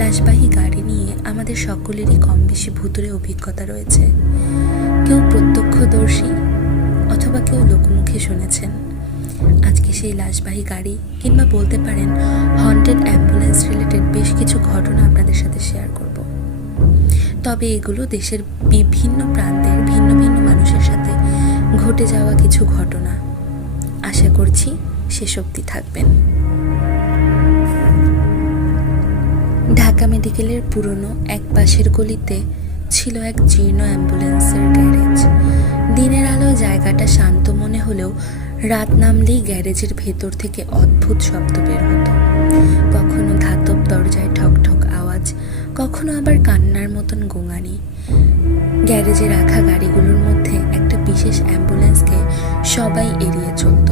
লাশবাহী গাড়ি নিয়ে আমাদের সকলেরই কম বেশি ভুতুড়ে অভিজ্ঞতা রয়েছে। কেউ প্রত্যক্ষদর্শী অথবা কেউ লোকমুখে শুনেছেন। আজকে সেই লাশবাহী গাড়ি কিংবা বলতে পারেন হন্টেড অ্যাম্বুলেন্স রিলেটেড বেশ কিছু ঘটনা আপনাদের সাথে শেয়ার করব। তবে এগুলো দেশের বিভিন্ন প্রান্তের ভিন্ন ভিন্ন মানুষের সাথে ঘটে যাওয়া কিছু ঘটনা। আশা করছি শেষ অবধি থাকবেন। ঢাকা মেডিকেলের পুরনো এক পাশের গলিতে ছিল এক জীর্ণ অ্যাম্বুলেন্সের গ্যারেজ। দিনের আলোয় জায়গাটা শান্ত মনে হলেও রাত নামলেই গ্যারেজের ভেতর থেকে অদ্ভুত শব্দ বের হতো। কখনো ধাতব দরজায় ঠক ঠক আওয়াজ, কখনো আবার কান্নার মতন গোঙানি। গ্যারেজে রাখা গাড়িগুলোর মধ্যে একটা বিশেষ অ্যাম্বুলেন্সকে সবাই এড়িয়ে চলত।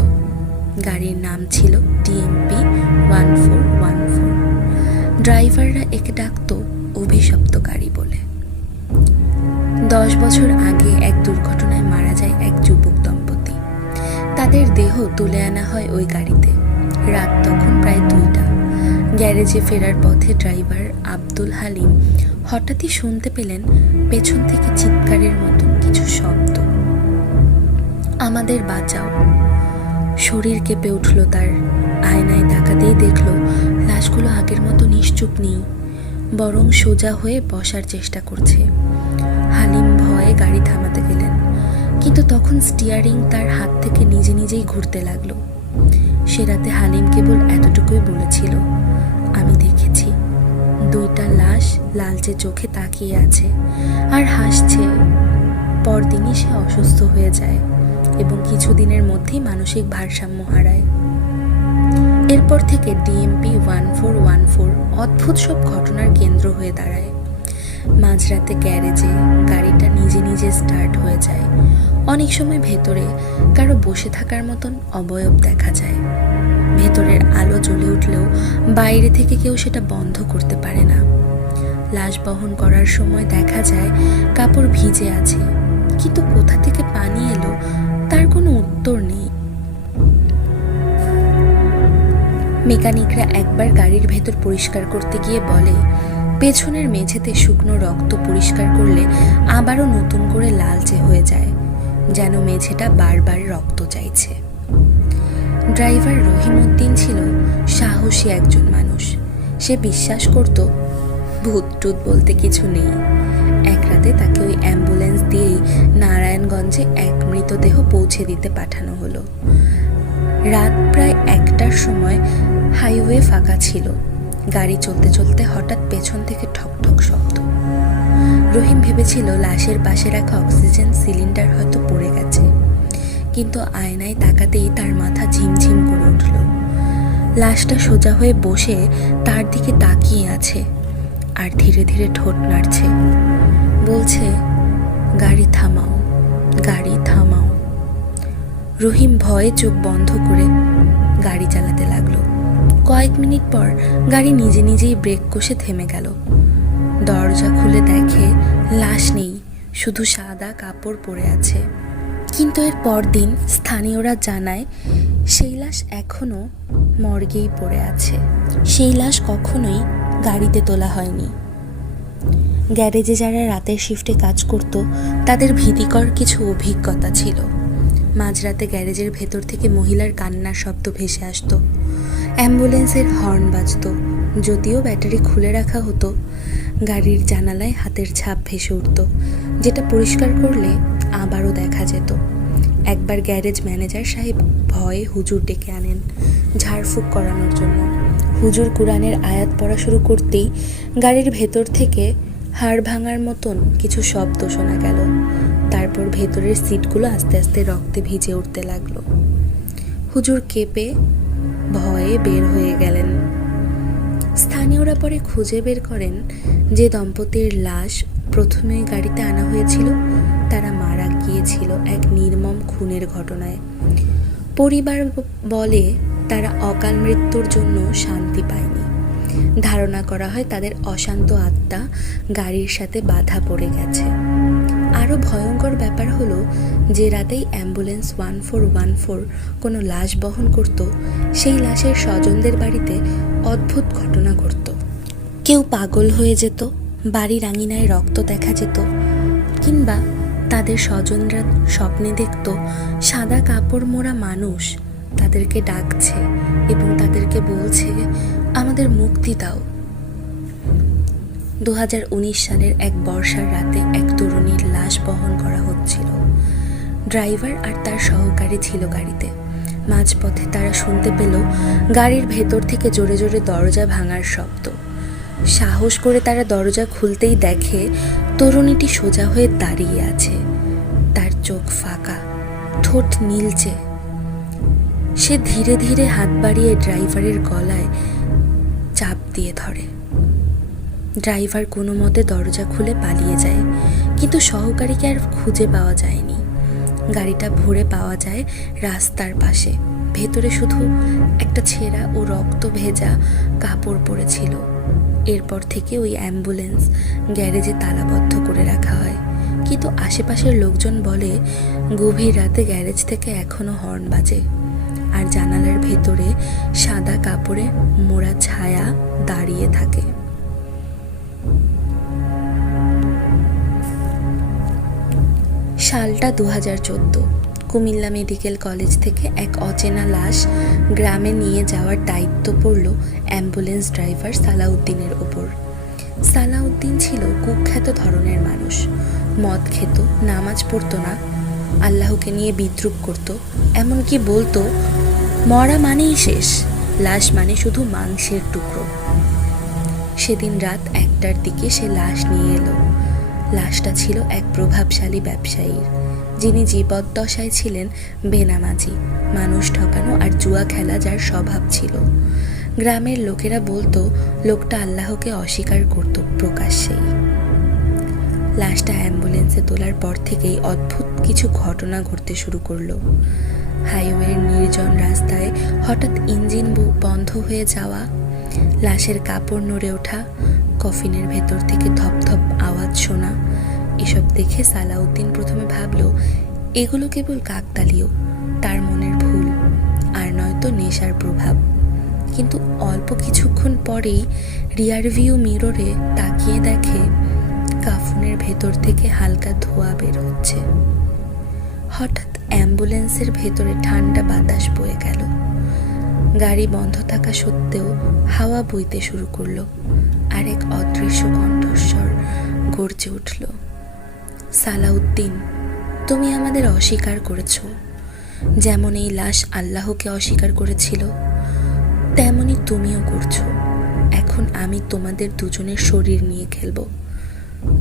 গাড়ির নাম ছিল ডিএমপি 1414। ড্রাইভাররা একে ডাকত অভিশপ্ত গাড়ি বলে। 10 বছর আগে এক দুর্ঘটনায় মারা যায় এক যুবক দম্পতি। তাদের দেহ তুলে আনা হয় ওই গাড়িতে। রাত তখন প্রায় 2টা। গ্যারেজে ফেরার পথে ড্রাইভার আব্দুল হালিম হঠাৎই শুনতে পেলেন পেছন থেকে চিৎকারের মতন কিছু শব্দ। আমাদের বাঁচাও! শরীর কেঁপে উঠল তার। আয়নায় তাকাতেই দেখল লাশগুলো আগের মতো নিশ্চুপ নেই, বরং সোজা হয়ে বসার চেষ্টা করছে। হালিম ভয়ে গাড়ি থামাতে গেলেন, কিন্তু তখন স্টিয়ারিং তার হাত থেকে নিজে নিজেই ঘুরতে লাগলো। সে রাতে হালিম কেবল এতটুকুই বলেছিল, আমি দেখেছি 2টা লাশ লালচে চোখে তাকিয়ে আছে আর হাসছে। পরদিনই সে অসুস্থ হয়ে যায় এবং কিছুদিনের মধ্যেই মানসিক ভারসাম্য হারায়। এরপর থেকে ডিএমপি 1414 অদ্ভুত সব ঘটনার কেন্দ্র হয়ে দাঁড়ায়। মাঝরাতে গ্যারেজে গাড়িটা নিজে নিজে স্টার্ট হয়ে যায়। অনেক সময় ভেতরে কারো বসে থাকার মতন অবয়ব দেখা যায়। ভেতরের আলো জ্বলে উঠলেও বাইরে থেকে কেউ সেটা বন্ধ করতে পারে না। লাশ বহন করার সময় দেখা যায় কাপড় ভিজে আছে, কিন্তু কোথা থেকে পানি এলো তার কোনো উত্তর নেই। মেকানিকরা একবার গাড়ির ভেতর পরিষ্কার করতে গিয়ে বলে, পেছনের মেঝেতে শুকনো রক্ত পরিষ্কার করলে আবারও নতুন করে লালচে হয়ে যায়, যেন মেঝেটা বারবার রক্ত চাইছে। ড্রাইভার রহিমউদ্দিন ছিল সাহসী একজন মানুষ। সে বিশ্বাস করত ভূত টুত বলতে কিছু নেই। এক রাতে তাকে ওই অ্যাম্বুলেন্স দিয়েই নারায়ণগঞ্জে এক মৃতদেহ পৌঁছে দিতে পাঠানো হলো। রাত প্রায় 1টার সময় হাইওয়ে ফাঁকা ছিল। গাড়ি চলতে চলতে হঠাৎ পেছন থেকে ঠক ঠক শব্দ। রহিম ভেবেছিল লাশের পাশে রাখা অক্সিজেন সিলিন্ডার হয়তো পড়ে গেছে, কিন্তু আয়নায় তাকাতেই তার মাথা ঝিমঝিম করে উঠল। লাশটা সোজা হয়ে বসে তার দিকে তাকিয়ে আছে আর ধীরে ধীরে ঠোঁট নাড়ছে, বলছে, গাড়ি থামাও, গাড়ি থামাও। রহিম ভয়ে চোখ বন্ধ করে গাড়ি চালাতে লাগলো। কয়েক মিনিট পর গাড়ি নিজে নিজেই ব্রেক কষে থেমে গেল। দরজা খুলে দেখে লাশ নেই, শুধু সাদা কাপড় পরে আছে। কিন্তু এর পরদিন স্থানীয়রা জানায় সেই লাশ এখনও মর্গেই পড়ে আছে। সেই লাশ কখনোই গাড়িতে তোলা হয়নি। গ্যারেজে যারা রাতের শিফটে কাজ করত তাদের ভীতিকর কিছু অভিজ্ঞতা ছিল। মাঝরাতে গ্যারেজের ভেতর থেকে মহিলার কান্নার শব্দ ভেসে আসতো। অ্যাম্বুলেন্সের হর্ন বাজত। যদিও ব্যাটারি খুলে রাখা হতো, গাড়ির জানালায় হাতের ছাপ ভেসে উঠত, যেটা পরিষ্কার করলে আবারও দেখা যেত। একবার গ্যারেজ ম্যানেজার সাহেব ভয়ে হুজুর ডেকে আনেন ঝাড়ফুঁক করানোর জন্য। হুজুর কুরআনের আয়াত পড়া শুরু করতেই গাড়ির ভেতর থেকে হাড় ভাঙার মতন কিছু শব্দ শোনা গেল। তারপর ভেতরের সিটগুলো আস্তে আস্তে রক্তে ভিজে উঠতে লাগলো। হুজুর কেঁপে ভয়ে বের হয়ে গেলেন। স্থানীয়রা পরে খুঁজে বের করেন যে দম্পতির লাশ প্রথমেই গাড়িতে আনা হয়েছিল তারা মারা গিয়েছিল এক নির্মম খুনের ঘটনায়। পরিবার বলে তারা অকাল মৃত্যুর জন্য শান্তি পায়নি। ধারণা করা হয় তাদের অশান্ত আত্মা গাড়ির সাথে বাধা পড়ে গেছে। আরও ভয়ঙ্কর ব্যাপার হলো যে রাতেই অ্যাম্বুলেন্স 1414 কোনো লাশ বহন করত, সেই লাশের স্বজনদের বাড়িতে অদ্ভুত ঘটনা ঘটত। কেউ পাগল হয়ে যেত, বাড়ির আঙিনায় রক্ত দেখা যেত, কিংবা তাদের স্বজনরা স্বপ্নে দেখত সাদা কাপড় মোড়া মানুষ তাদেরকে ডাকছে এবং তাদেরকে বলছে, আমাদের মুক্তি দাও। 2019 সালের এক বর্ষার রাতে এক তরুণীর লাশ বহন করা হচ্ছিল। ড্রাইভার আর তার সহকারী ছিল গাড়িতে। মাঝপথে তারা শুনতে পেল গাড়ির ভেতর থেকে জোরে জোরে দরজা ভাঙার শব্দ। সাহস করে তারা দরজা খুলতেই দেখে তরুণীটি সোজা হয়ে দাঁড়িয়ে আছে। তার চোখ ফাঁকা, ঠোঁট নীলচে। সে ধীরে ধীরে হাত বাড়িয়ে ড্রাইভারের গলায় চাপ দিয়ে ধরে। ড্রাইভার কোনো মতে দরজা খুলে পালিয়ে যায়, কিন্তু সহকারীকে আর খুঁজে পাওয়া যায়নি। গাড়িটা ভরে পাওয়া যায় রাস্তার পাশে। ভেতরে শুধু একটা ছেঁড়া ও রক্ত ভেজা কাপড় পড়েছিল। এরপর থেকে ওই অ্যাম্বুলেন্স গ্যারেজে তালাবদ্ধ করে রাখা হয়, কিন্তু আশেপাশের লোকজন বলে গভীর রাতে গ্যারেজ থেকে এখনো হর্ন বাজে, আর জানালার ভেতরে সাদা কাপড়ে মোড়া ছায়া দাঁড়িয়ে থাকে। সালটা 2014। কুমিল্লা মেডিকেল কলেজ থেকে এক অচেনা লাশ গ্রামে নিয়ে যাওয়ার দায়িত্ব পড়ল অ্যাম্বুলেন্স ড্রাইভার সালাউদ্দিনের ওপর। সালাউদ্দিন ছিল কুখ্যাত ধরনের মানুষ। মদ খেত, নামাজ পড়তো না, আল্লাহকে নিয়ে বিদ্রূপ করত, এমনকি বলতো মরা মানেই শেষ, লাশ মানে শুধু মাংসের টুকরো। সেদিন রাত 1টার দিকে সে লাশ নিয়ে এলো। লাশটা ছিল এক প্রভাবশালী ব্যবসায়ীর, যিনি জীবদ্দশায় ছিলেন বেনামাজি, মানুষ ঠকানো আর জুয়া খেলা যার স্বভাব ছিল। গ্রামের লোকেরা বলতো লোকটা আল্লাহকে অস্বীকার করত প্রকাশ্যেই। লাশটা অ্যাম্বুলেন্সে তোলার পর থেকেই অদ্ভুত কিছু ঘটনা ঘটতে শুরু করলো। হাইওয়ের নির্জন রাস্তায় হঠাৎ ইঞ্জিন বন্ধ হয়ে যাওয়া, লাশের কাপড় নড়ে ওঠা, কফিনের ভেতর থেকে ধপধপ আওয়াজ শোনা। এসব দেখে সালাউদ্দিন প্রথমে ভাবল এগুলো কেবল কাকতালীয়, তার মনের ভুল, আর নয়তো নেশার প্রভাব। কিন্তু অল্প কিছুক্ষণ পরেই রিয়ারভিউ মিররে তাকিয়ে দেখে কাফনের ভেতর থেকে হালকা ধোঁয়া বের হচ্ছে। হঠাৎ অ্যাম্বুলেন্সের ভেতরে ঠান্ডা বাতাস বয়ে গেল। গাড়ি বন্ধ থাকা সত্ত্বেও হাওয়া বইতে শুরু করলো, আর এক অদৃশ্য কণ্ঠস্বর গর্জে উঠল, সালাউদ্দিন, তুমি আমাদের অস্বীকার করেছ। যেমন এই লাশ আল্লাহকে অস্বীকার করেছিল, তেমনি তুমিও করছো। এখন আমি তোমাদের দুজনের শরীর নিয়ে খেলব।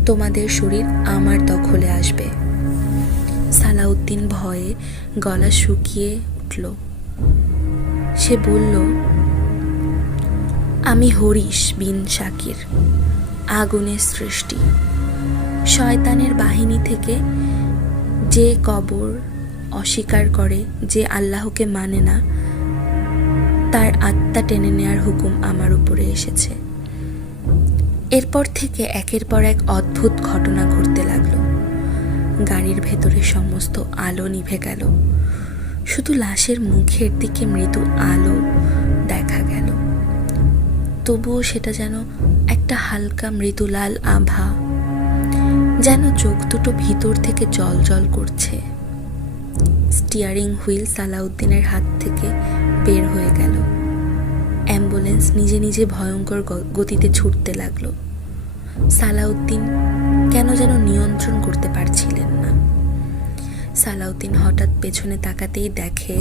তোমাদের শরীর আমার দখলে আসবে। সালাউদ্দিন ভয়ে গলা শুকিয়ে উঠল। সে বলল, আমি হরিশ বিন শাকির, আগুনের সৃষ্টি। শয়তানের বাহিনী থেকে যে কবর অস্বীকার করে, যে আল্লাহকে মানে না, তার আত্মা টেনে নেয়ার হুকুম আমার উপরে এসেছে। এরপর থেকে একের পর এক অদ্ভুত ঘটনা ঘটতে লাগলো। গাড়ির ভেতরে সমস্ত আলো নিভে গেল, শুধু লাশের মুখের দিকে মৃদু আলো দেখা গেল। তবুও সেটা যেন একটা হালকা মৃদু লাল আভা, যেন চোখ দুটো ভিতর থেকে জল জল করছে। স্টিয়ারিং হুইল সালাউদ্দিনের হাত থেকে বের হয়ে গেল। অ্যাম্বুলেন্স নিজে নিজে ভয়ঙ্কর গতিতে ছুটতে লাগলো। সালাউদ্দিন কেন যেন নিয়ন্ত্রণ করতে পারছিলেন না। সালাউদ্দিন হঠাৎ পেছনে তাকাতেই দেখে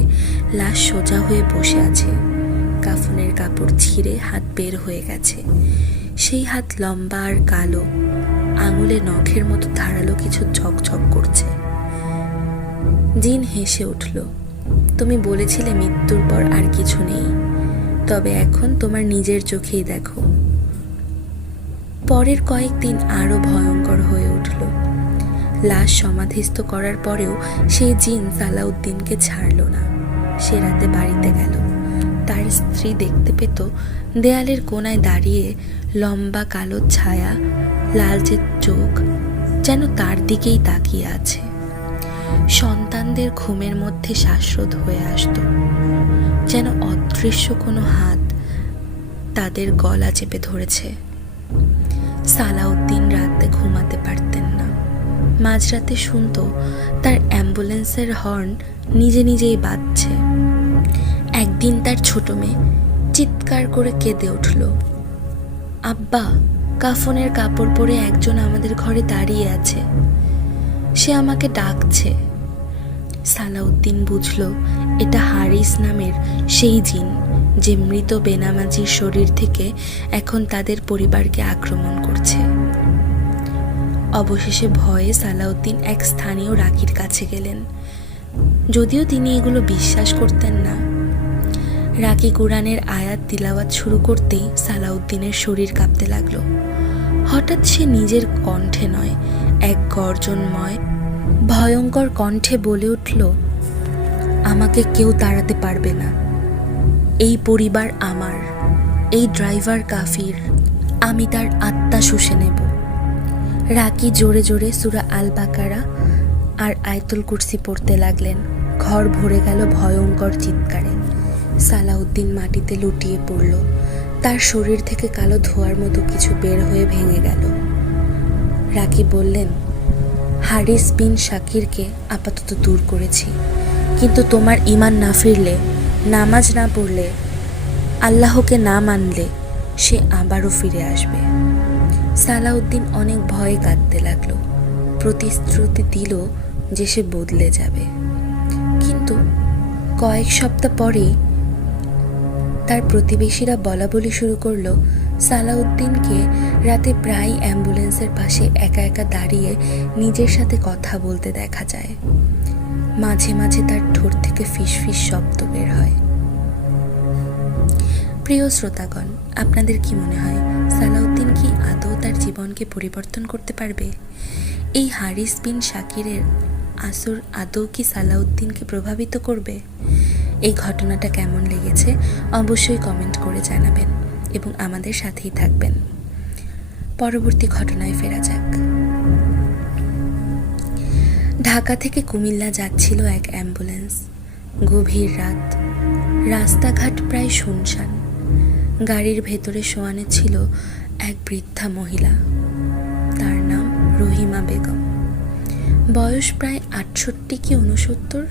লাশ সোজা হয়ে বসে আছে। কাফনের কাপড় ছিঁড়ে হাত বের হয়ে গেছে। সেই হাত লম্বা আর কালো, আঙুলে নখের মতো ধারালো কিছু ঝকঝক করছে। জিন হেসে উঠল, তুমি বলেছিলে মৃত্যুর পর আর কিছু নেই, তবে এখন তোমার নিজের চোখেই দেখো। পরের কয়েকদিন আরো ভয়ঙ্কর হয়ে উঠল। লাশ সমাধিস্থ করার পরেও সেই জিন সালাউদ্দিনকে ছাড়ল না। সে রাতে বাড়িতে গেল। তার স্ত্রী দেখতে পেত দেয়ালের কোণায় দাঁড়িয়ে লম্বা কালো ছায়া, লালচে চোখ, যেন তার দিকেই তাকিয়ে আছে। সন্তানদের ঘুমের মধ্যে শ্বাসরোধ হয়ে আসতো, যেন অদৃশ্য কোনো হাত তাদের গলা চেপে ধরেছে। সালাউদ্দিন রাতে ঘুমাতে পারতেন না। মাঝরাতে শুনতো তার অ্যাম্বুলেন্সের হর্ন নিজে নিজেই বাজছে। একদিন তার ছোট মেয়ে চিৎকার করে কেঁদে উঠল, আব্বা, কাফনের কাপড় পরে একজন আমাদের ঘরে দাঁড়িয়ে আছে, সে আমাকে ডাকছে। সালাউদ্দিন বুঝল এটা হারিস নামের সেই জিন যে মৃত বেনামাজির শরীর থেকে এখন তাদের পরিবারকে আক্রমণ করছে। অবশেষে ভয়ে সালাউদ্দিন এক স্থানীয় রাকির কাছে গেলেন, যদিও তিনি এগুলো বিশ্বাস করতেন না। রাকি কোরআনের আয়াত তিলাওয়াত শুরু করতেই সালাউদ্দিনের শরীর কাঁপতে লাগলো। হঠাৎ সে নিজের কণ্ঠে নয়, এক গর্জনময় ভয়ঙ্কর কণ্ঠে বলে উঠল, আমাকে কেউ তাড়াতে পারবে না, এই পরিবার আমার, এই ড্রাইভার কাফির, আমি তার আত্মা শুষে নেব। রাকি জোরে জোরে সূরা আল বাকারা আর আয়াতুল কুরসি পড়তে লাগলেন। ঘর ভরে গেল ভয়ঙ্কর চিৎকারে। সালাউদ্দিন মাটিতে লুটিয়ে পড়ল। তার শরীর থেকে কালো ধোঁয়ার মতো কিছু বের হয়ে ভেঙে গেল। রাকি বললেন, হারিস বিন শাকিরকে আপাতত দূর করেছি, কিন্তু তোমার ঈমান না ফিরলে, নামাজ না পড়লে, আল্লাহকে না মানলে সে আবারও ফিরে আসবে। সালাউদ্দিন অনেক ভয়ে কাঁদতে লাগলো। প্রতিশ্রুতি দিল যে সে বদলে যাবে, কিন্তু কয়েক সপ্তাহ পরেই তার প্রতিবেশীরা বলা বলি শুরু করলো, সালাউদ্দিনকে রাতে প্রায় অ্যাম্বুলেন্সের পাশে একা একা দাঁড়িয়ে নিজের সাথে কথা বলতে দেখা যায়। মাঝে মাঝে তার ঠোঁট থেকে ফিসফিস শব্দ বের হয়। প্রিয় শ্রোতাগণ, আপনাদের কি মনে হয় সালাউদ্দিন কি আদৌ তার জীবনকে পরিবর্তন করতে পারবে? এই হারিস বিন শাকিরের আসর আদৌ কি সালাউদ্দিনকে প্রভাবিত করবে? এই ঘটনাটা কেমন লেগেছে অবশ্যই কমেন্ট করে জানাবেন এবং আমাদের সাথেই থাকবেন। পরবর্তী ঘটনায় ফেরা যাক। ঢাকা থেকে কুমিল্লা যাচ্ছিল এক অ্যাম্বুলেন্স। গভীর রাত, রাস্তাঘাট প্রায় শুনশান। গাড়ির ভেতরে শোয়ানো ছিল এক বৃদ্ধা মহিলা। তার নাম রহিমা বেগম। বয়স প্রায় ৬৮ কি ৬৯।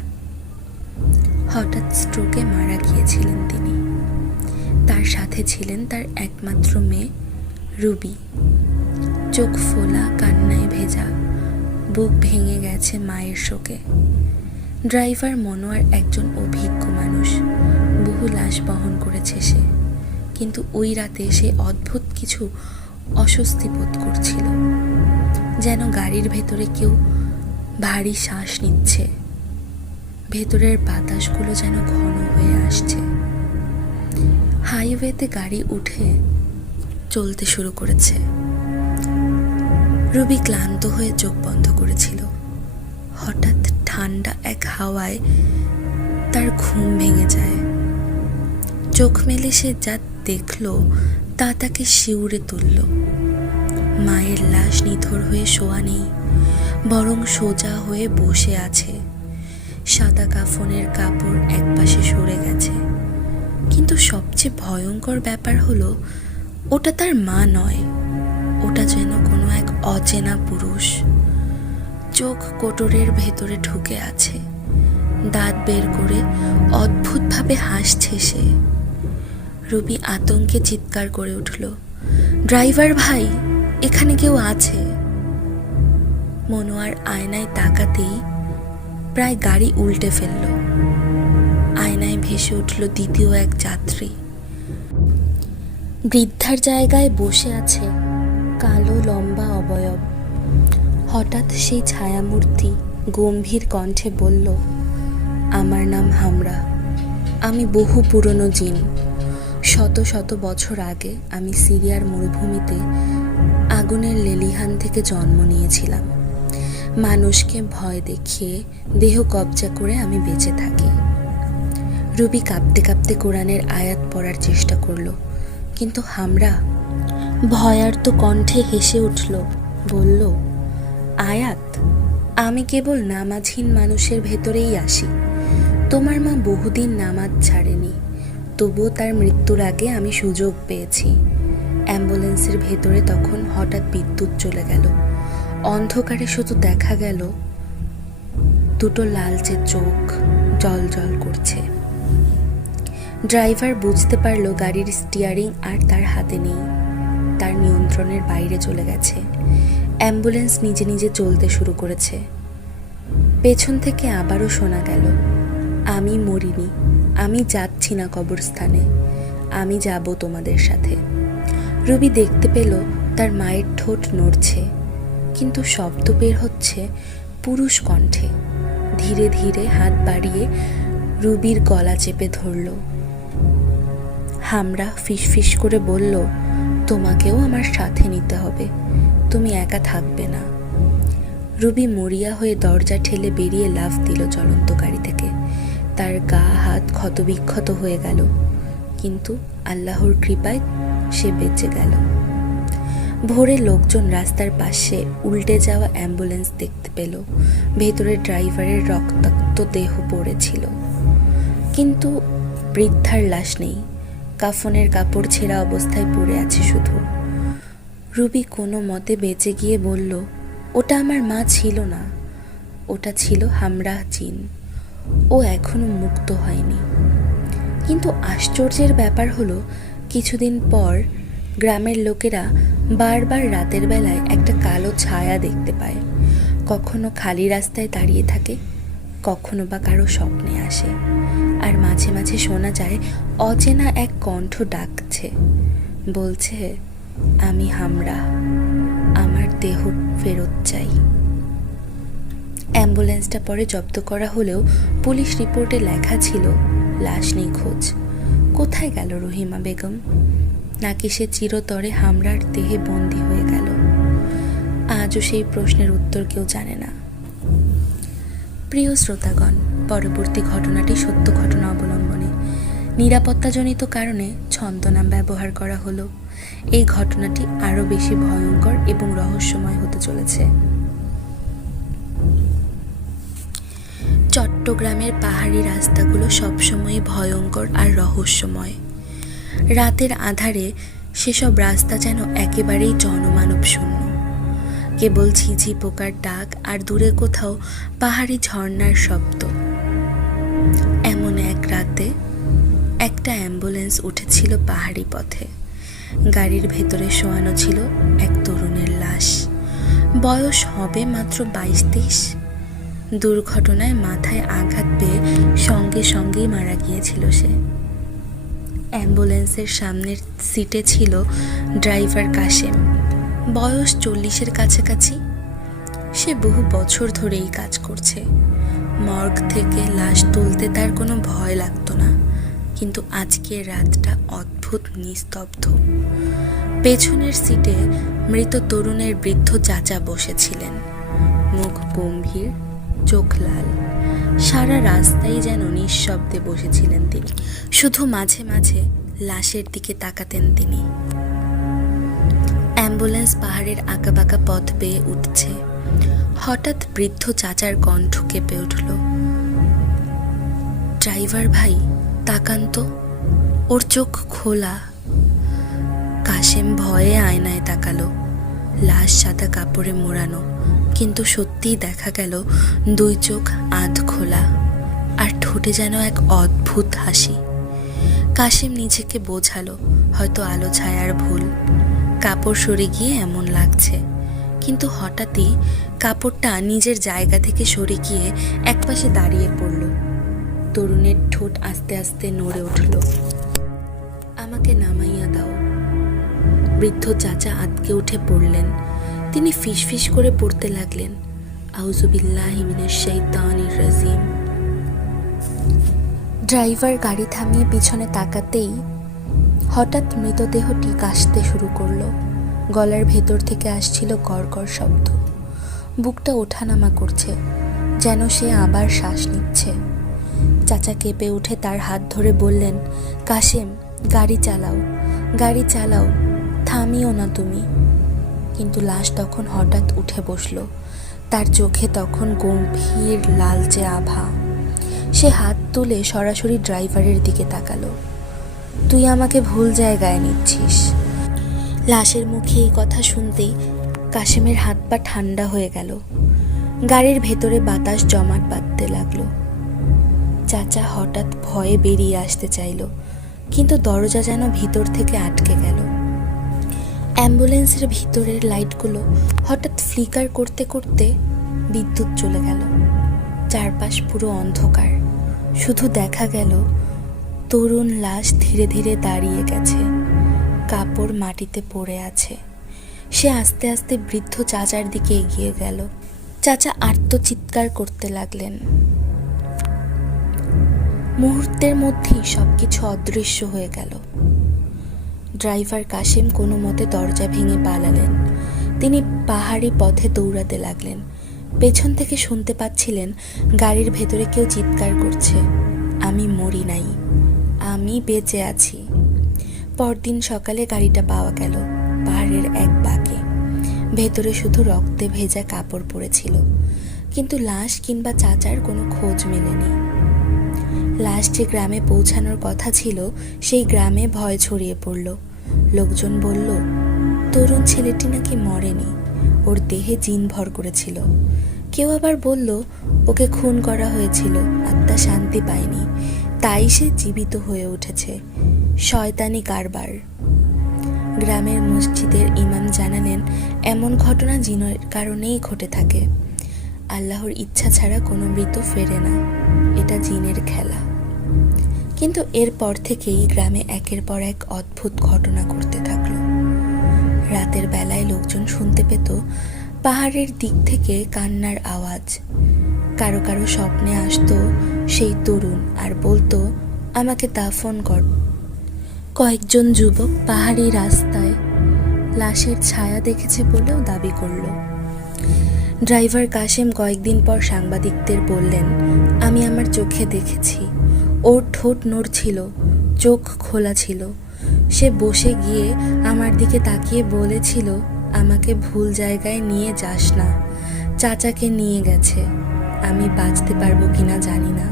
হঠাৎ স্ট্রোকে মারা গিয়েছিলেন তিনি। তার সাথে ছিলেন তার একমাত্র মেয়ে রুবি। চোখ ফোলা, কান্নায় ভেজা, বুক ভেঙে গেছে মায়ের শোকে। ড্রাইভার মনোয়ার একজন অভিজ্ঞ মানুষ, বহু লাশ বহন করেছে সে, কিন্তু ওই রাতে সে অদ্ভুত কিছু অস্বস্তি বোধ করছিল, যেন গাড়ির ভেতরে কেউ ভারী শ্বাস নিচ্ছে। ভেতরের বাতাসগুলো যেন ঘন হয়ে আসছে। হাইওয়েতে গাড়ি উঠে চলতে শুরু করেছে। রুবি ক্লান্ত হয়ে চোখ বন্ধ করেছিল। হঠাৎ ঠান্ডা এক হাওয়ায় তার ঘুম ভেঙে যায়। চোখ মেলে সে যা দেখল তা তাকে শিউরে তুলল। মায়ের লাশ নিথর হয়ে শোয়া নেই, বরং সোজা হয়ে বসে আছে। সাদা কাফনের কাপড় একপাশে সরে গেছে। কিন্তু সবচেয়ে ভয়ঙ্কর ব্যাপার হলো, ওটা তার মা নয়, ওটা যেন কোনো এক অচেনা পুরুষ। চোখ কোটরের ভেতরে ঢুকে আছে, দাঁত বের করে অদ্ভুতভাবে হাসছে সে। রুবি আতঙ্কে চিৎকার করে উঠল, ড্রাইভার ভাই, এখানে কেউ আছে। মনোয়ার আয়নায় তাকাতেই প্রায় গাড়ি উল্টে ফেলল। আয়নায় ভেসে উঠল দ্বিতীয় এক যাত্রী। বৃদ্ধার জায়গায় বসে আছে কালো লম্বা অবয়ব। হঠাৎ সেই ছায়ামূর্তি গম্ভীর কণ্ঠে বলল, আমার নাম হামরা, আমি বহু পুরনো জিন। শত শত বছর আগে আমি সিরিয়ার মরুভূমিতে আগুনের লেলিহান থেকে জন্ম নিয়েছিলাম। মানুষকে ভয় দেখিয়ে দেহ কবজা করে আমি বেঁচে থাকি। রুবি কাঁপতে কাঁপতে কোরআনের আয়াত পড়ার চেষ্টা করল, কিন্তু হামরা ভয়ার্ত কণ্ঠে হেসে উঠল, বলল, আয়াত, আমি কেবল নামাজহীন মানুষের ভেতরেই আসি। তোমার মা বহুদিন নামাজ ছাড়েনি, তবুও তার মৃত্যুর আগে আমি সুযোগ পেয়েছি। অ্যাম্বুলেন্সের ভেতরে তখন হঠাৎ বিদ্যুৎ চলে গেল। অন্ধকারে শুধু দেখা গেল দুটো লালচে চোখ জল জল করছে। ড্রাইভার বুঝতে পারলো গাড়ির স্টিয়ারিং আর তার হাতে নেই, তার নিয়ন্ত্রণের বাইরে চলে গেছে। অ্যাম্বুলেন্স নিজে নিজে চলতে শুরু করেছে। পেছন থেকে আবারও শোনা গেল, আমি মরিনি, আমি যাচ্ছি না কবরস্থানে, আমি যাব তোমাদের সাথে। রুবি দেখতে পেল তার মায়ের ঠোঁট নড়ছে, কিন্তু শব্দ বের হচ্ছে পুরুষ কণ্ঠে। ধীরে ধীরে হাত বাড়িয়ে রুবির গলা চেপে ধরল। হামরা ফিসফিস করে বলল, তোমাকেও আমার সাথে নিতে হবে, তুমি একা থাকবে না। রুবি মরিয়া হয়ে দরজা ঠেলে বেরিয়ে লাফ দিল চলন্ত গাড়ি থেকে। তার গা হাত ক্ষতবিক্ষত হয়ে গেল, কিন্তু আল্লাহর কৃপায় সে বেঁচে গেল। ভোরে লোকজন রাস্তার পাশে উল্টে যাওয়া অ্যাম্বুলেন্স দেখতে পেল। ভেতরে ড্রাইভারের রক্তাক্ত দেহ পড়েছিল, কিন্তু বৃদ্ধার লাশ নেই। কাফনের কাপড় ছেঁড়া অবস্থায় পড়ে আছে শুধু। রুবি কোনো মতে বেঁচে গিয়ে বলল, ওটা আমার মা ছিল না, ওটা ছিল হামরাহ জিন, ও এখনো মুক্ত হয়নি। কিন্তু আশ্চর্যের ব্যাপার হলো, কিছুদিন পর গ্রামের লোকেরা বারবার রাতের বেলায় একটা কালো ছায়া দেখতে পায়। কখনো খালি রাস্তায় দাঁড়িয়ে থাকে, কখনো বা কারো স্বপ্নে আসে। আর মাঝে মাঝে শোনা যায় অচেনা এক কণ্ঠ ডাকছে, বলছে, আমি হামরা, আমার দেহ ফেরত চাই। অ্যাম্বুলেন্সটা পরে জব্দ করা হলেও পুলিশ রিপোর্টে লেখা ছিল লাশ নিখোঁজ। কোথায় গেল রহিমা বেগম? নাকি সে চিরতরে হামরার দেহে বন্দী হয়ে গেল? আজও সেই প্রশ্নের উত্তর কেউ জানে না। প্রিয় শ্রোতাগণ, পরবর্তী ঘটনাটি সত্য ঘটনা অবলম্বনে। নিরাপত্তাজনিত কারণে ছদ্মনাম ব্যবহার করা হলো। এই ঘটনাটি আরও বেশি ভয়ঙ্কর এবং রহস্যময় হতে চলেছে। চট্টগ্রামের পাহাড়ি রাস্তাগুলো সবসময় ভয়ঙ্কর আর রহস্যময়। রাতের আধারে সেসব রাস্তা যেন একেবারেই জনমানব শূন্য। কেবল ঝিঝি পোকার ডাক আর দূরে কোথাও পাহাড়ি ঝর্ণার শব্দ। এমন এক রাতে একটা অ্যাম্বুলেন্স উঠেছিল পাহাড়ি পথে। গাড়ির ভেতরে শোয়ানো ছিল এক তরুণের লাশ। বয়স হবে মাত্র 22-23। দুর্ঘটনায় মাথায় আঘাত পেয়ে সঙ্গে সঙ্গেই মারা গিয়েছিল সে। অ্যাম্বুলেন্সের সামনের সিটে ছিল ড্রাইভার কাশেম, বয়স 40-এর কাছাকাছি। সে বহু বছর ধরে এই কাজ করছে। মর্গ থেকে লাশ তুলতে তার কোনো ভয় লাগতো না, কিন্তু আজকের রাতটা অদ্ভুত নিস্তব্ধ। পেছনের সিটে মৃত তরুণের বৃদ্ধ চাচা বসেছিলেন, মুখ গম্ভীর, চোখ লাল। সারা রাস্তায় যেন নিঃশব্দে বসেছিলেন তিনি, শুধু মাঝে মাঝে লাশের দিকে তাকাতেন তিনি। অ্যাম্বুলেন্স পাহাড়ের আঁকাবাঁকা পথ বেয়ে উঠছে। হঠাৎ বৃদ্ধ চাচার কণ্ঠ কেঁপে উঠল, ড্রাইভার ভাই, তাকান তো, ওর চোখ খোলা। কাশেম ভয়ে আয়নায় তাকালো। লাশ সাদা কাপড়ে মোড়ানো, কিন্তু সত্যিই দেখা গেল দুই চোখ আধ খোলা, আর ঠোঁটে যেন এক অদ্ভুত হাসি। কাশেম নিজেকে বোঝালো হয়তো আলো ছায়ার ভুল, কাপড় সরে গিয়ে এমন লাগছে। কিন্তু হঠাৎই কাপড়টা নিজের জায়গা থেকে সরে গিয়ে একপাশে দাঁড়িয়ে পড়ল। তরুণের ঠোঁট আস্তে আস্তে নড়ে উঠল। আমাকে নামাইয়া দাও। বৃদ্ধ চাচা আঁতকে উঠে পড়লেন। তিনি ফিসফিস করে পড়তে লাগলেন, আউযুবিল্লাহি মিনাশ শাইতানির রাজিম। ড্রাইভার গাড়ি থামিয়ে পিছনে তাকাতেই হঠাৎ মৃতদেহটি কাশতে শুরু করলো। গলার ভেতর থেকে আসছিল গড়গড় শব্দ। বুকটা ওঠানামা করছে, যেন সে আবার শ্বাস নিচ্ছে। চাচা কেঁপে উঠে তার হাত ধরে বললেন, কাশেম, গাড়ি চালাও, গাড়ি চালাও, থামিও না তুমি। কিন্তু লাশ তখন হঠাৎ উঠে বসলো। তার চোখে তখন গম্ভীর লালচে আভা। সে হাত তুলে সরাসরি ড্রাইভারের দিকে তাকালো। তুই আমাকে ভুল জায়গায় নিচ্ছিস। লাশের মুখে এই কথা শুনতেই কাশেমের হাত পা ঠান্ডা হয়ে গেল। গাড়ির ভেতরে বাতাস জমাট বাঁধতে লাগলো। চাচা হঠাৎ ভয়ে বেরিয়ে আসতে চাইল, কিন্তু দরজা যেন ভিতর থেকে আটকে গেল। অ্যাম্বুলেন্সের ভিতরের লাইটগুলো হঠাৎ ফ্লিকার করতে করতে বিদ্যুৎ চলে গেল। চারপাশ পুরো অন্ধকার, শুধু দেখা গেল তরুণ লাশ ধীরে ধীরে দাঁড়িয়ে গেছে, কাপড় মাটিতে পড়ে আছে। সে আস্তে আস্তে বৃদ্ধ চাচার দিকে এগিয়ে গেল। চাচা আর্তচিৎকার করতে লাগলেন। মুহূর্তের মধ্যেই সবকিছু অদৃশ্য হয়ে গেল। ড্রাইভার কাশেম কোনো মতে দরজা ভেঙে পালালেন। তিনি পাহাড়ি পথে দৌড়াতে লাগলেন। পেছন থেকে শুনতে পাচ্ছিলেন গাড়ির ভেতরে কেউ চিৎকার করছে, আমি মরি নাই, আমি বেঁচে আছি। পরদিন সকালে গাড়িটা পাওয়া গেল পাহাড়ের এক বাঁকে। ভেতরে শুধু রক্তে ভেজা কাপড় পড়েছিল, কিন্তু লাশ কিংবা চাচার কোনো খোঁজ মেলেনি। লাশ যে গ্রামে পৌঁছানোর কথা ছিল, সেই গ্রামে ভয় ছড়িয়ে পড়ল। লোকজন বলল, তরুণ ছেলেটি নাকি মরেনি, ওর দেহে জিন ভর করেছিল। কেউ আবার বলল, ওকে খুন করা হয়েছিল, আত্মা শান্তি পায়নি, তাই সে জীবিত হয়ে উঠেছে। শয়তানি কারবার। গ্রামের মসজিদের ইমাম জানালেন, এমন ঘটনা জিনের কারণেই ঘটে থাকে। আল্লাহর ইচ্ছা ছাড়া কোনো মৃত ফেরে না, এটা জিনের খেলা। কিন্তু এরপর থেকেই গ্রামে একের পর এক অদ্ভুত ঘটনা ঘটতে থাকলো। রাতের বেলায় লোকজন শুনতে পেত পাহাড়ের দিক থেকে কান্নার আওয়াজ। কারো কারো স্বপ্নে আসতো সেই তরুণ আর বলতো, আমাকে দাফন কর। কয়েকজন যুবক পাহাড়ি রাস্তায় লাশের ছায়া দেখেছে বলেও দাবি করল। ড্রাইভার কাশেম কয়েকদিন পর সাংবাদিকদের বললেন, আমি আমার চোখে দেখেছি, ওর ঠোঁট নড়ছিল, চোখ খোলা ছিল। সে বসে গিয়ে আমার দিকে তাকিয়ে বলেছিল, আমাকে ভুল জায়গায় নিয়ে যাস না, চাচাকে নিয়ে গেছে, আমি বাঁচতে পারবো কিনা জানি না।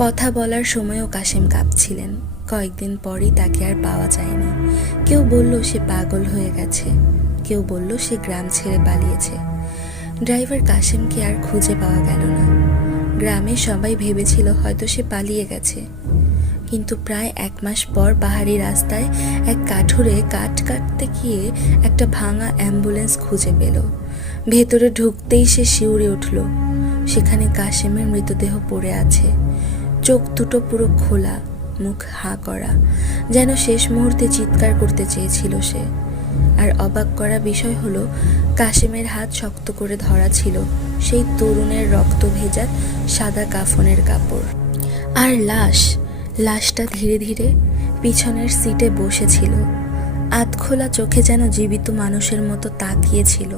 কথা বলার সময়ও কাশেম কাঁপছিলেন। কয়েকদিন পরই তাকে আর পাওয়া যায়নি। কেউ বলল সে পাগল হয়ে গেছে, কেউ বলল সে গ্রাম ছেড়ে পালিয়েছে। ড্রাইভার কাশেমকে আর খুঁজে পাওয়া গেল না। গ্রামে সবাই ভেবেছিল হয়তো সে পালিয়ে গেছে। কিন্তু প্রায় 1 মাস পর পাহাড়ি রাস্তায় এক কাঠুরে কাঠ কাটতে গিয়ে একটা ভাঙা অ্যাম্বুলেন্স খুঁজে পেল। ভেতরে ঢুকতেই সে শিউরে উঠল। সেখানে কাশেমের মৃতদেহ পড়ে আছে, চোখ দুটো পুরো খোলা, মুখ হাঁ করা, যেন শেষ মুহূর্তে চিৎকার করতে চেয়েছিল সে। আর অবাক করা বিষয় হলো, কাশেমের হাত শক্ত করে ধরা ছিল সেই তরুণের রক্ত ভেজা সাদা কাফনের কাপড়। আর লাশটা ধীরে ধীরে পিছনের সিটে বসেছিল, আধখোলা চোখে যেন জীবিত মানুষের মতো তাকিয়েছিল।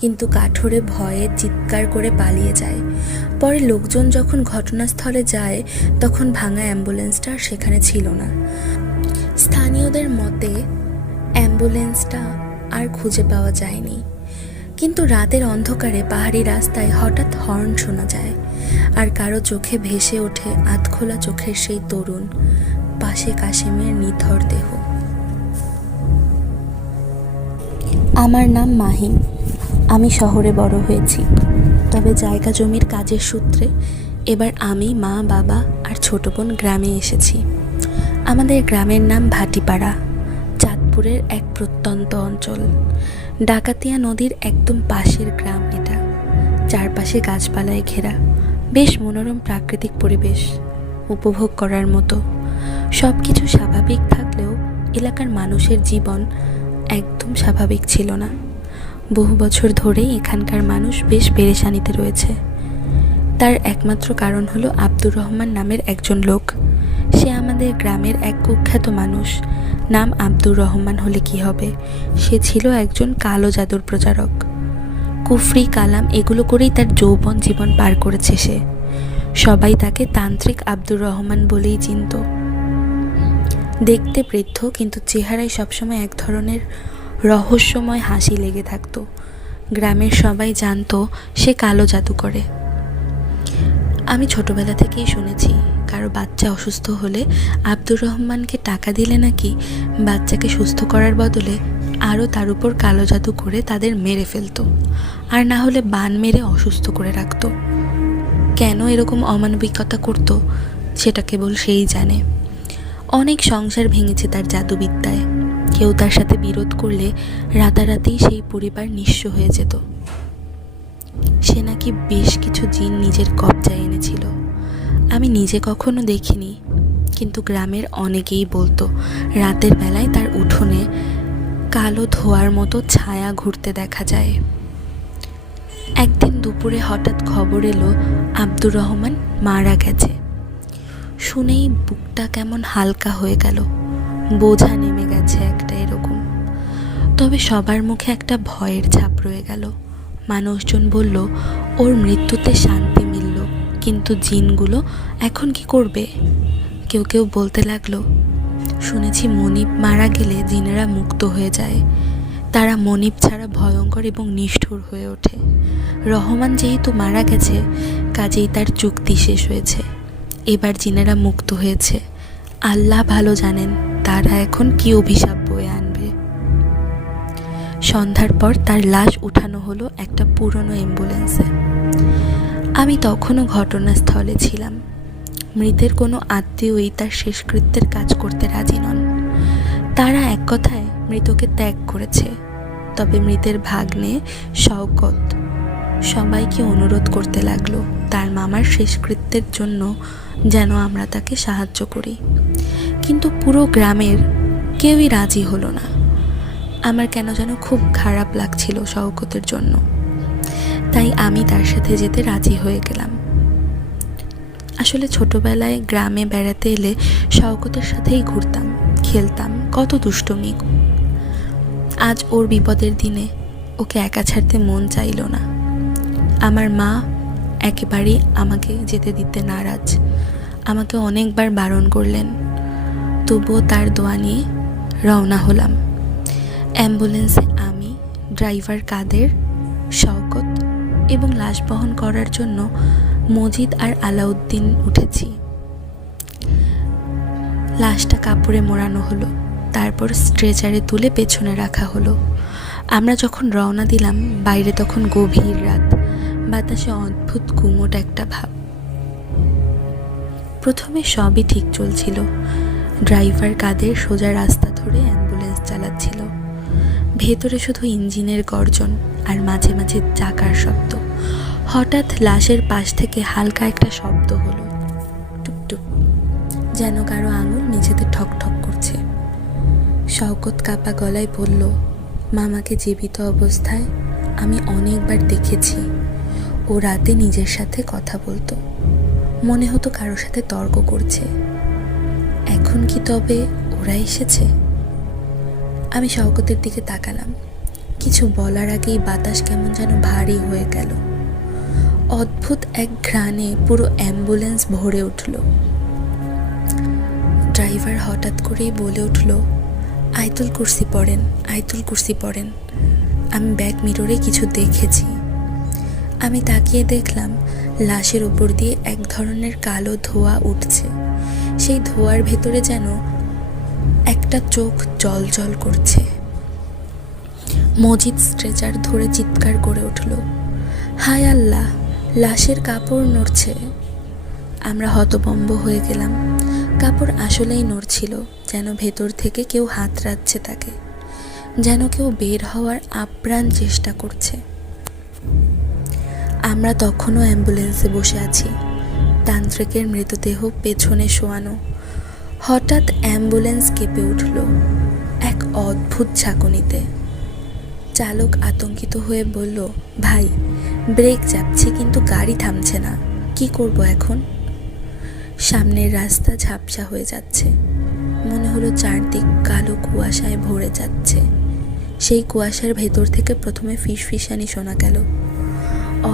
কিন্তু কাঠুরে ভয়ে চিৎকার করে পালিয়ে যায়। পরে লোকজন যখন ঘটনাস্থলে যায়, তখন ভাঙা অ্যাম্বুলেন্সটা সেখানে ছিল না। স্থানীয়দের মতে অ্যাম্বুলেন্সটা আর খুঁজে পাওয়া যায়নি। কিন্তু রাতের অন্ধকারে পাহাড়ি রাস্তায় হঠাৎ হর্ন শোনা যায়, আর কারো চোখে ভেসে ওঠে আধখোলা চোখের সেই তরুণ, পাশে কাশেমের নিথর দেহ। আমার নাম মাহিন। আমি শহরে বড় হয়েছি, তবে জায়গা জমির কাজের সূত্রে এবার আমি, মা, বাবা আর ছোট বোন গ্রামে এসেছি। আমাদের গ্রামের নাম ভাটিপাড়া, চাঁদপুরের এক প্রত্যন্ত অঞ্চল। ডাকাতিয়া নদীর একদম পাশের গ্রাম এটা। চারপাশে গাছপালায় ঘেরা, বেশ মনোরম প্রাকৃতিক পরিবেশ, উপভোগ করার মতো। সব কিছু স্বাভাবিক থাকলেও এলাকার মানুষের জীবন একদম স্বাভাবিক ছিল না। বহু বছর ধরেই এখানকার মানুষ বেশ পেরেশানিতে রয়েছে। তার একমাত্র কারণ হলো আব্দুর রহমান নামের একজন লোক। সে আমাদের গ্রামের এক কুখ্যাত মানুষ। নাম আব্দুর রহমান হলে কি হবে, সে ছিল একজন কালো জাদুর প্রচারক। কুফরি কালাম এগুলো করেই তার যৌবন জীবন পার করেছে সে। সবাই তাকে তান্ত্রিক আব্দুর রহমান বলেই চিনত। দেখতে বৃদ্ধ, কিন্তু চেহারায় সবসময় এক ধরনের রহস্যময় হাসি লেগে থাকতো। গ্রামের সবাই জানতো সে কালো জাদু করে। আমি ছোটবেলা থেকেই শুনেছি কারো বাচ্চা অসুস্থ হলে আব্দুর রহমানকে টাকা দিলে নাকি বাচ্চাকে সুস্থ করার বদলে আরও তার উপর কালো জাদু করে তাদের মেরে ফেলতো, আর না হলে বান মেরে অসুস্থ করে রাখতো। কেন এরকম অমানবিকতা করত সেটা কেবল সেই জানে। অনেক সংসার ভেঙেছে তার জাদুবিদ্যায়। কেউ তার সাথে বিরোধ করলে রাতারাতি সেই পরিবার নিঃস্ব হয়ে যেত। সে নাকি বেশ কিছু জিন নিজের কবজায় এনেছিল। আমি নিজে কখনো দেখিনি, কিন্তু গ্রামের অনেকেই বলতো রাতের বেলায় তার উঠোনে কালো ধোঁয়ার মতো ছায়া ঘুরতে দেখা যায়। একদিন দুপুরে হঠাৎ খবর এলো আব্দুর রহমান মারা গেছে। শুনেই বুকটা কেমন হালকা হয়ে গেল, বোঝা নেমে গেছে একটা এরকম। তবে সবার মুখে একটা ভয়ের ছাপ রয়ে গেল। মানুষজন বলল ওর মৃত্যুতে শান্তি মিলল, কিন্তু জিনগুলো এখন কি করবে? কেউ কেউ বলতে লাগলো, শুনেছি মনিব মারা গেলে জিনেরা মুক্ত হয়ে যায়। তারা মনিব ছাড়া ভয়ঙ্কর এবং নিষ্ঠুর হয়ে ওঠে। রহমান যেহেতু মারা গেছে, কাজেই তার চুক্তি শেষ হয়েছে। এবার জিনেরা মুক্ত হয়েছে। আল্লাহ ভালো জানেন তারা এখন কি অভিশাপ বয়ে আনবে। সন্ধ্যার পর তার লাশ উঠানো হলো একটা পুরনো অ্যাম্বুলেন্সে। আমি তখনও ঘটনাস্থলে ছিলাম। মৃতের কোনো আত্মীয়ই তার শেষকৃত্যের কাজ করতে রাজি নন। তারা এক কথায় মৃতকে ত্যাগ করেছে। তবে মৃতের ভাগ্নে শওকত সবাইকে অনুরোধ করতে লাগলো তার মামার শেষকৃত্যের জন্য যেন আমরা তাকে সাহায্য করি। কিন্তু পুরো গ্রামের কেউই রাজি হলো না। আমার কেন যেন খুব খারাপ লাগছিল শওকতের জন্য। তাই আমি তার সাথে যেতে রাজি হয়ে গেলাম। আসলে ছোটবেলায় গ্রামে বেড়াতে এলে শওকতের সাথেই ঘুরতাম, খেলতাম, কত দুষ্টুমি। আজ ওর বিপদের দিনে ওকে একা ছাড়তে মন চাইল না। আমার মা একেবারেই আমাকে যেতে দিতে নারাজ। আমাকে অনেকবার বারণ করলেন, তবুও তার দোয়া নিয়ে রওনা হলাম। অ্যাম্বুলেন্সে আমি, ড্রাইভার কাদের, শওকত এবং লাশ বহন করার জন্য মজিদ আর আলাউদ্দিন উঠেছি। লাশটা কাপড়ে মোড়ানো হলো, তারপর স্ট্রেচারে তুলে পেছনে রাখা হলো। আমরা যখন রওনা দিলাম বাইরে তখন গভীর রাত, বাতাসে অদ্ভুত গুমোট একটা ভাব। প্রথমে সবই ঠিক চলছিল। ড্রাইভার কাদের সোজা রাস্তা ধরে অ্যাম্বুলেন্স চালাচ্ছিল। ভেতরে শুধু ইঞ্জিনের গর্জন আর মাঝে মাঝে চাকার শব্দ। হঠাৎ লাশের পাশ থেকে হালকা একটা শব্দ হলো, টুকটুক, যেন কারো আঙুল মেঝেতে ঠক ঠক করছে। শওকত কাপা গলায় বলল, মামাকে জীবিত অবস্থায় আমি অনেকবার দেখেছি। ও রাতে নিজের সাথে কথা বলতো, মনে হতো কারোর সাথে তর্ক করছে। এখন কি তবে ওরা এসেছে? আমি শওকতের দিকে তাকালাম। কিছু বলার আগেই বাতাস কেমন যেন ভারী হয়ে গেল। অদ্ভুত এক ঘ্রাণে পুরো অ্যাম্বুলেন্স ভরে উঠল। ড্রাইভার হঠাৎ করেই বলে উঠল, আয়াতুল কুরসি পড়েন, আয়াতুল কুরসি পড়েন। আমি ব্যাক মিররে কিছু দেখেছি। আমি তাকিয়ে দেখলাম লাশের উপর দিয়ে এক ধরনের কালো ধোঁয়া উঠছে। সেই ধোঁয়ার ভেতরে যেন একটা চোখ জ্বলজ্বল করছে। মজিদ স্ট্রেচার ধরে চিৎকার করে উঠল, হায় আল্লাহ, লাশের কাপড় নড়ছে। আমরা হতভম্ব হয়ে গেলাম। কাপড় আসলেই নড়ছিল, যেন ভেতর থেকে কেউ হাত রাখছে তাকে, যেন কেউ বের হওয়ার আপ্রাণ চেষ্টা করছে। আমরা তখনও অ্যাম্বুলেন্সে বসে আছি, তান্ত্রিকের মৃতদেহ পেছনে শোয়ানো। হঠাৎ অ্যাম্বুলেন্স কেঁপে উঠল এক অদ্ভুত ঝাঁকুনিতে। চালক আতঙ্কিত হয়ে বলল, ভাই, ব্রেক চাপছি কিন্তু গাড়ি থামছে না, কি করব এখন? সামনের রাস্তা ঝাপসা হয়ে যাচ্ছে। মনে হলো চারদিক কালো কুয়াশায় ভরে যাচ্ছে। সেই কুয়াশার ভেতর থেকে প্রথমে ফিসফিসানি শোনা গেল।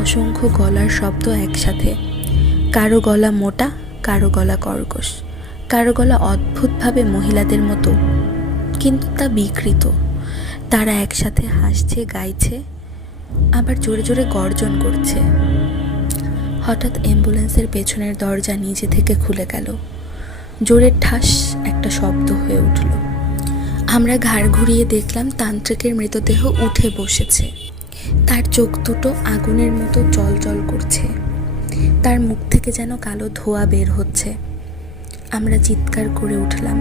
অসংখ্য গলার শব্দ একসাথে। কারো গলা মোটা, কারো গলা কর্কশ, কারো গলা অদ্ভুতভাবে মহিলাদের মতো, কিন্তু তা বিকৃত। তারা একসাথে হাসছে, গাইছে, আবার জোরে জোরে গর্জন করছে। হঠাৎ অ্যাম্বুলেন্সের পেছনের দরজা নিজে থেকে খুলে গেল। জোরে ঠাস একটা শব্দ হয়ে উঠল। আমরা ঘাড় ঘুরিয়ে দেখলাম তান্ত্রিকের মৃতদেহ উঠে বসেছে। তার চোখ দুটো আগুনের মতো জ্বলজ্বল করছে। তার মুখ থেকে যেন কালো ধোঁয়া বের হচ্ছে। আমরা চিৎকার করে উঠলাম,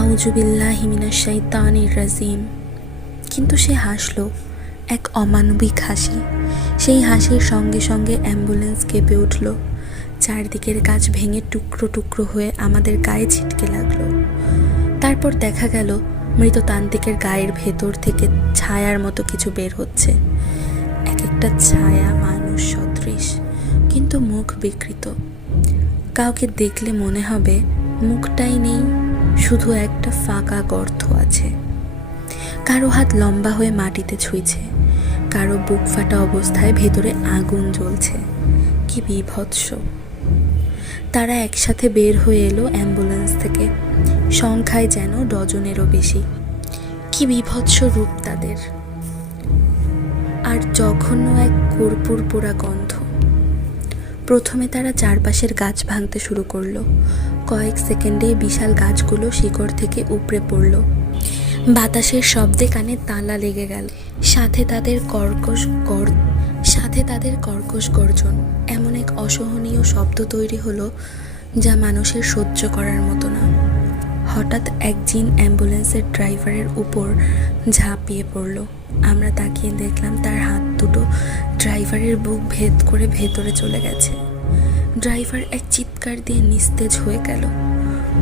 আউযু বিল্লাহি মিনাশ শাইতানির রাজিম। কিন্তু সে হাসল, এক অমানবিক হাসি। সেই হাসির সঙ্গে সঙ্গে অ্যাম্বুলেন্স কেঁপে উঠল। চারদিকের গাছ ভেঙে টুকরো টুকরো হয়ে আমাদের গায়ে ছিটকে লাগলো। তারপর দেখা গেল মৃত তান্ত্রিকের গায়ের ভেতর থেকে ছায়ার মতো কিছু বের হচ্ছে। এক একটা ছায়া মানুষ সদৃশ, কিন্তু মুখ বিকৃত। কাউকে দেখলে মনে হবে মুখটাই নেই, শুধু একটা ফাঁকা গর্ত আছে। কারো হাত লম্বা হয়ে মাটিতে ছুঁইছে, কারো বুক ফাটা অবস্থায় ভেতরে আগুন জ্বলছে। কি বীভৎস! তারা একসাথে বের হয়ে এলো অ্যাম্বুলেন্স থেকে, সংখ্যায় যেন ডজনেরও বেশি। কি বীভৎস রূপ তাদের, আর জঘন্য এক কর্পূর পোড়া গন্ধ। প্রথমে তারা চারপাশের গাছ ভাঙতে শুরু করলো। কয়েক সেকেন্ডে বিশাল গাছগুলো শিকড় থেকে উপড়ে পড়ল। বাতাসের শব্দে কানে তালা লেগে গেল। সাথে তাদের কর্কশ গর্জন। এমন এক অসহনীয় শব্দ তৈরি হলো যা মানুষের সহ্য করার মতো না। হঠাৎ এক জিন অ্যাম্বুলেন্সের ড্রাইভারের উপর ঝাঁপিয়ে পড়ল। আমরা তাকিয়ে দেখলাম তার হাত দুটো ড্রাইভারের বুক ভেদ করে ভেতরে চলে গেছে। ড্রাইভার এক চিৎকার দিয়ে নিস্তেজ হয়ে গেল।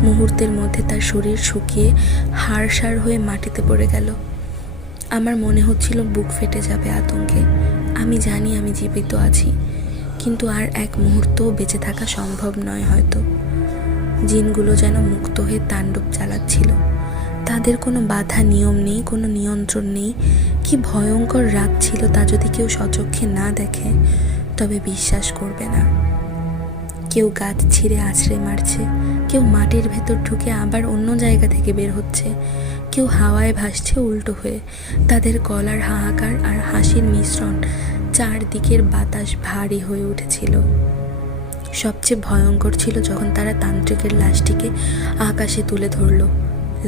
মুহূর্তের মধ্যে তার শরীর শুকিয়ে হাড় হয়ে মাটিতে পড়ে গেল। আমার মনে হচ্ছিল বুক ফেটে যাবে আতঙ্কে। আমি জানি আমি জীবিত আছি, কিন্তু আর এক মুহূর্তও বেঁচে থাকা সম্ভব নয় হয়তো। জিনগুলো যেন মুক্ত হয়ে তাণ্ডব চালাচ্ছিল। তাদের কোনো বাধা নিয়ম নেই, কোনো নিয়ন্ত্রণ নেই। কি ভয়ঙ্কর রাত ছিল তা যদি কেউ স্বচক্ষে না দেখে তবে বিশ্বাস করবে না। কেউ গাছ ছিঁড়ে আছড়ে মারছে, কেউ মাটির ভেতর ঢুকে আবার অন্য জায়গা থেকে বের হচ্ছে, কেউ হাওয়ায় ভাসছে উল্টো হয়ে। তাদের গলার হাহাকার আর হাসির মিশ্রণ, চারদিকের বাতাস ভারী হয়ে উঠেছিল। সবচেয়ে ভয়ঙ্কর ছিল যখন তারা তান্ত্রিকের লাশটিকে আকাশে তুলে ধরল।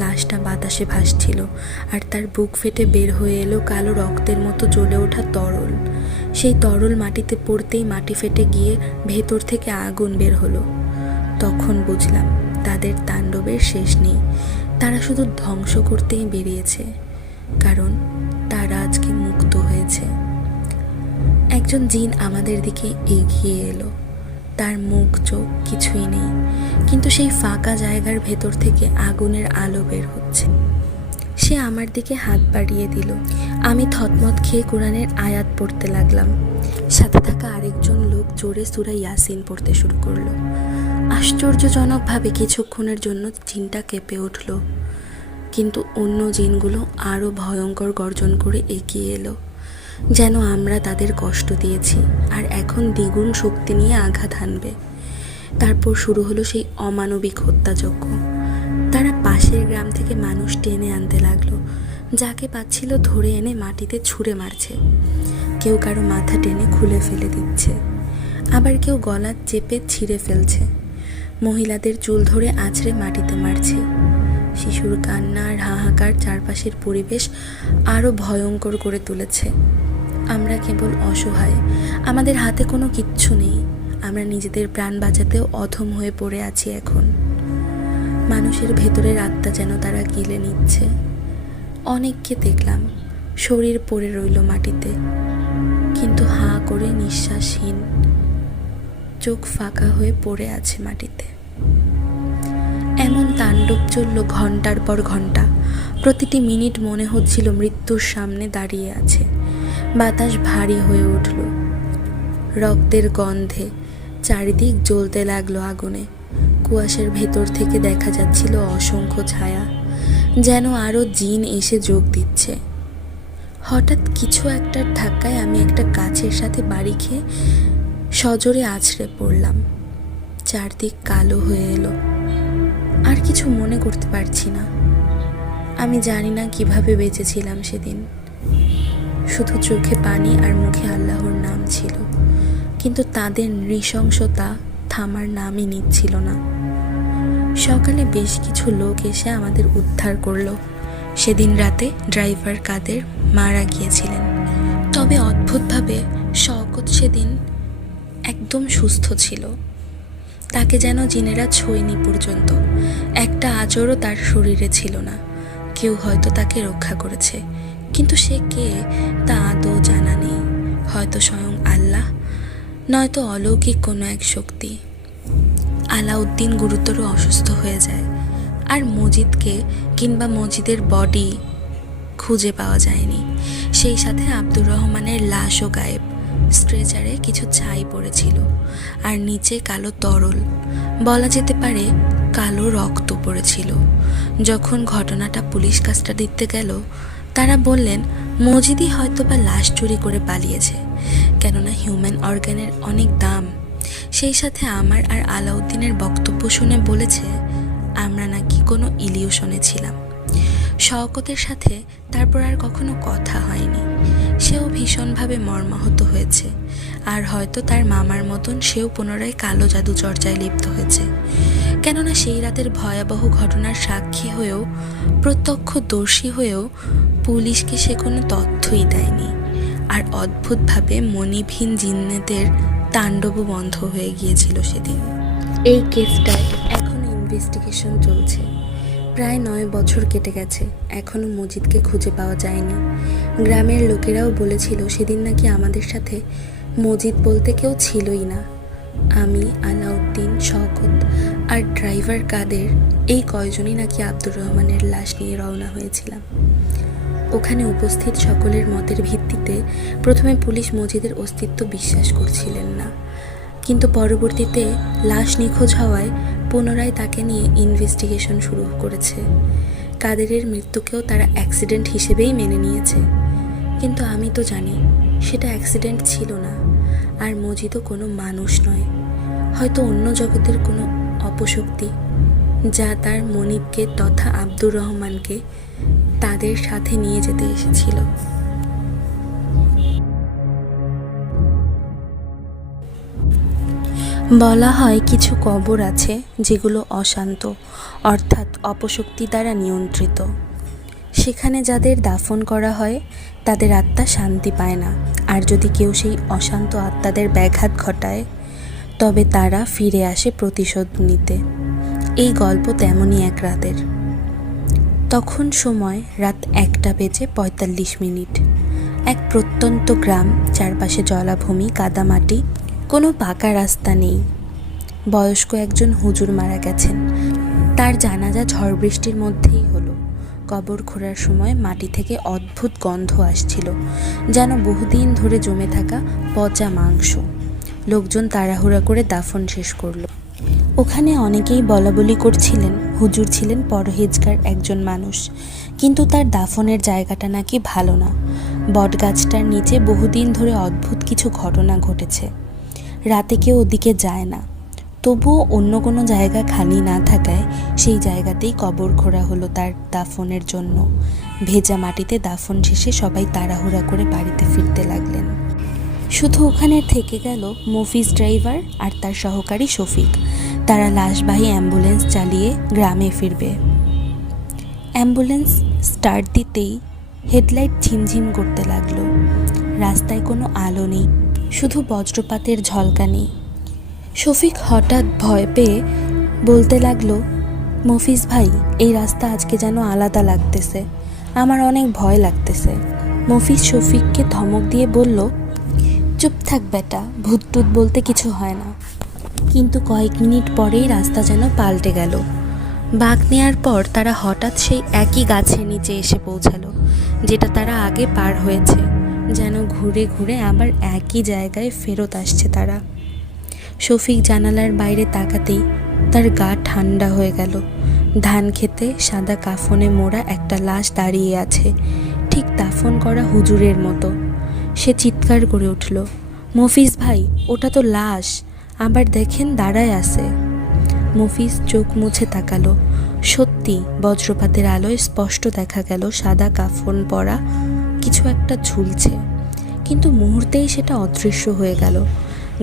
লাশটা বাতাসে ভাসছিল, আর তার বুক ফেটে বের হয়ে এলো কালো রক্তের মতো জ্বলে ওঠা তরল। সেই তরল মাটিতে পড়তেই মাটি ফেটে গিয়ে ভেতর থেকে আগুন বের হলো। তখন বুঝলাম তাদের তাণ্ডবের শেষ নেই। তারা শুধু ধ্বংস করতেই বেরিয়েছে, কারণ তারা আজকে মুক্ত হয়েছে। একজন জিন আমাদের দিকে এগিয়ে এলো। তার মুখ চোখ কিছুই নেই, কিন্তু সেই ফাঁকা জায়গার ভেতর থেকে আগুনের আলো বের হচ্ছে। সে আমার দিকে হাত বাড়িয়ে দিল। আমি থতমত খেয়ে কোরআনের আয়াত পড়তে লাগলাম। সাথে থাকা আরেকজন লোক জোরে সূরা ইয়াসিন পড়তে শুরু করলো। আশ্চর্যজনকভাবে কিছুক্ষণের জন্য জিনটা কেঁপে উঠল, কিন্তু অন্য জিনগুলো আরও ভয়ঙ্কর গর্জন করে এগিয়ে এলো, যেন আমরা তাদের কষ্ট দিয়েছি আর এখন দ্বিগুণ শক্তি নিয়ে আঘাত হানবে। তারপর শুরু হলো সেই অমানবিক হত্যাযজ্ঞ। তারা পাশের গ্রাম থেকে মানুষ টেনে আনতে লাগলো। যাকে পাচ্ছিল ধরে এনে মাটিতে ছুঁড়ে মারছে। কেউ কারো মাথা টেনে খুলে ফেলে দিচ্ছে, আবার কেউ গলা চেপে ছিঁড়ে ফেলছে। মহিলাদের চুল ধরে আছড়ে মাটিতে মারছে। শিশুর কান্না আর হাহাকার চারপাশের পরিবেশ আরও ভয়ঙ্কর করে তুলেছে। আমরা কেবল অসহায়, আমাদের হাতে কোনো কিচ্ছু নেই। আমরা নিজেদের প্রাণ বাঁচাতেও অধম হয়ে পড়ে আছি এখন। মানুষের ভেতরের আত্মা যেন তারা গিলে নিচ্ছে। অনেককে দেখলাম শরীর পড়ে রইল মাটিতে, কিন্তু হাঁ করে নিঃশ্বাসহীন, চোখ ফাঁকা হয়ে পড়ে আছে মাটিতে। এমন তাণ্ডব চলল ঘন্টার পর ঘন্টা। প্রতিটি মিনিট মনে হচ্ছিল মৃত্যুর সামনে দাঁড়িয়ে আছে। বাতাস ভারী হয়ে উঠল। রক্তের গন্ধে চারিদিক জ্বলতে লাগলো আগুনে। কুয়াশার ভেতর থেকে দেখা যাচ্ছিল অসংখ্য ছায়া, যেন আরও জিন এসে যোগ দিচ্ছে। হঠাৎ কিছু একটার ধাক্কায় আমি একটা গাছের সাথে বাড়ি খেয়ে সজোরে আছড়ে পড়লাম। চারদিক কালো হয়ে এলো। আর কিছু মনে করতে পারছি না। আমি জানি না কিভাবে বেঁচেছিলাম সেদিন। শুধু চোখে পানি আর মুখে আল্লাহর নাম ছিল, কিন্তু তাদের নৃশংসতা থামার নামই নিচ্ছিল না। সকালে বেশ কিছু লোক এসে আমাদের উদ্ধার করলো। সেদিন রাতে ড্রাইভার কাদের মারা গিয়েছিলেন। তবে অদ্ভুতভাবে শওকত সেদিন একদম সুস্থ ছিল। তাকে যেন জিনেরা ছোঁয়নি পর্যন্ত। একটা আঁচড়ও তার শরীরে ছিল না। কেউ হয়তো তাকে রক্ষা করেছে, কিন্তু সে কে তা আদৌ জানা নেই। হয়তো স্বয়ং আল্লাহ, নয়তো অলৌকিক কোনো এক শক্তি। আলাউদ্দিন গুরুতর অসুস্থ হয়ে যায়, আর মজিদকে কিংবা মজিদের বডি খুঁজে পাওয়া যায়নি। সেই সাথে আব্দুর রহমানের লাশও গায়েব। স্ট্রেচারে কিছু ছাই পড়েছিল, আর নিচে কালো তরল, বলা যেতে পারে কালো রক্ত পড়েছিল। যখন ঘটনাটা পুলিশ কাস্টাডিতে গেল, তারা বললেন মজিদই হয়তো বা লাশ চুরি করে পালিয়েছে, কেননা হিউম্যান অর্গানের অনেক দাম। সেই সাথে আমার আর আলাউদ্দিনের বক্তব্য শুনে বলেছে আমরা নাকি কোনো ইলিউশনে ছিলাম। শওকতের সাথে তারপর আর কখনো কথা হয়নি। সেও ভীষণভাবে মর্মাহত হয়েছে, আর হয়তো তার মামার মতন সেও পুনরায় কালো জাদু চর্চায় লিপ্ত হয়েছে। কেননা সেই রাতের ভয়াবহ ঘটনার সাক্ষী হয়েও, প্রত্যক্ষদর্শী হয়েও পুলিশকে সে কোনো তথ্যই দেয়নি। আর অদ্ভুতভাবে মনিবহীন জিন্নেদের তাণ্ডবও বন্ধ হয়ে গিয়েছিল সেদিন। এই কেসটায় এখনও ইনভেস্টিগেশন চলছে। প্রায় 9 বছর কেটে গেছে, এখনও মজিদকে খুঁজে পাওয়া যায়নি। গ্রামের লোকেরাও বলেছিল সেদিন নাকি আমাদের সাথে মজিদ বলতে কেউ ছিলই না। আমি, আলাউদ্দিন, শওকত আর ড্রাইভার কাদের, এই কয়জনই নাকি আব্দুর রহমানের লাশ নিয়ে রওনা হয়েছিলাম। ওখানে উপস্থিত সকলের মতের ভিত্তিতে প্রথমে পুলিশ মজিদের অস্তিত্ব বিশ্বাস করছিলেন না, কিন্তু পরবর্তীতে লাশ নিখোঁজ হওয়ায় পুনরায় তাকে নিয়ে ইনভেস্টিগেশন শুরু করেছে। কাদেরের মৃত্যুকেও তারা অ্যাক্সিডেন্ট হিসেবেই মেনে নিয়েছে, কিন্তু আমি তো জানি সেটা অ্যাক্সিডেন্ট ছিল না, আর মজিদও কোনো মানুষ নয়, হয়তো অন্য জগতের কোনো অপশক্তি, যা তার মনিবকে তথা আব্দুর রহমানকে তাদের সাথে নিয়ে যেতে এসেছিল। বলা হয় কিছু কবর আছে যেগুলো অশান্ত, অর্থাৎ অপশক্তি দ্বারা নিয়ন্ত্রিত। সেখানে যাদের দাফন করা হয় তাদের আত্মা শান্তি পায় না, আর যদি কেউ সেই অশান্ত আত্মাদের ব্যাঘাত ঘটায় তবে তারা ফিরে আসে প্রতিশোধ নিতে। এই গল্প তেমনই এক রাতের। তখন সময় রাত 1:45। এক প্রত্যন্ত গ্রাম, চারপাশে জলাভূমি, কাদামাটি, কোনো পাকা রাস্তা নেই। বয়স্ক একজন হুজুর মারা গেছেন। তার জানাজা ঝড় বৃষ্টির মধ্যেই হলো। কবর খোঁড়ার সময় মাটি থেকে অদ্ভুত গন্ধ আসছিল, যেন বহুদিন ধরে জমে থাকা পচা মাংস। লোকজন তাড়াহুড়া করে দাফন শেষ করলো। ওখানে অনেকেই বলাবলি করছিলেন হুজুর ছিলেন পরহেজগার একজন মানুষ, কিন্তু তার দাফনের জায়গাটা নাকি ভালো না। বটগাছটার নিচে বহুদিন ধরে অদ্ভুত কিছু ঘটনা ঘটেছে। রাতে কেউ ওদিকে যায় না, তবুও অন্য কোনো জায়গা খালি না থাকায় সেই জায়গাতেই কবর খোঁড়া হলো তার দাফনের জন্য। ভেজা মাটিতে দাফন শেষে সবাই তাড়াহুড়া করে বাড়িতে ফিরতে লাগলেন। শুধু ওখানে থেকে গেল মফিজ ড্রাইভার আর তার সহকারী শফিক। তারা লাশবাহী অ্যাম্বুলেন্স চালিয়ে গ্রামে ফিরবে। অ্যাম্বুলেন্স স্টার্ট দিতেই হেডলাইট ঝিমঝিম করতে লাগলো। রাস্তায় কোনো আলো নেই, শুধু বজ্রপাতের ঝলকানি। শফিক হঠাৎ ভয় পেয়ে বলতে লাগলো, মফিজ ভাই, এই রাস্তা আজকে যেন আলাদা লাগতেছে, আমার অনেক ভয় লাগতেছে। মফিজ শফিককে ধমক দিয়ে বলল, চুপ থাক বেটা, ভূত টুত বলতে কিছু হয় না। কিন্তু কয়েক মিনিট পরেই রাস্তা যেন পাল্টে গেল। বাঁক নেওয়ার পর তারা হঠাৎ সেই একই গাছের নিচে এসে পৌঁছালো, যেটা তারা আগে পার হয়েছে। যেন ঘুরে ঘুরে আবার একই জায়গায় ফেরত আসছে তারা। শফিক জানালার বাইরে তাকাতেই তার গা ঠান্ডা হয়ে গেল। ধান খেতে সাদা কাফনে মোড়া একটা লাশ দাঁড়িয়ে আছে, ঠিক দাফন করা হুজুরের মতো। সে চিৎকার করে উঠল, মফিজ ভাই, ওটা তো লাশ, আবার দেখেন দাঁড়ায় আছে। মফিজ চোখ মুছে তাকালো। সত্যি বজ্রপাতের আলোয় স্পষ্ট দেখা গেল সাদা কাফন পরা কিছু একটা ঝুলছে, কিন্তু মুহূর্তেই সেটা অদৃশ্য হয়ে গেল।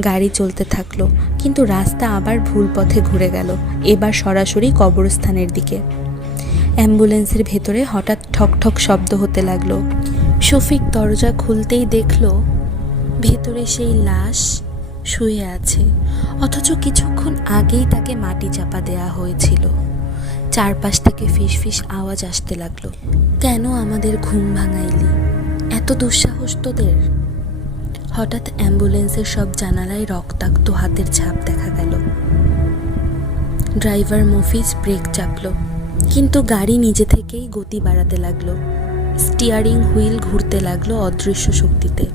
গাড়ি চলতে থাকলো, কিন্তু রাস্তা আবার ভুল পথে ঘুরে গেল, এবার সরাসরি কবরস্থানের দিকে। অ্যাম্বুলেন্সের ভেতরে হঠাৎ ঠক ঠক শব্দ হতে লাগলো। শফিক দরজা খুলতেই দেখল ভেতরে সেই লাশ শুয়ে আছে, অথচ কিছুক্ষণ আগেই তাকে মাটি চাপা দেয়া হয়েছিল। চারপাশ থেকে ফিসফিস আওয়াজ আসতে লাগলো। কেন আমাদের ঘুম ভাঙাইলি? এত দুঃসাহস তোদের? হঠাৎ অ্যাম্বুলেন্সের সব জানালায় রক্তাক্ত হাতের ছাপ দেখা গেল। ড্রাইভার মফিজ ব্রেক চাপল, কিন্তু গাড়ি নিজে থেকেই গতি বাড়াতে লাগলো। স্টিয়ারিং হুইল ঘুরতে লাগলো অদৃশ্য শক্তিতে।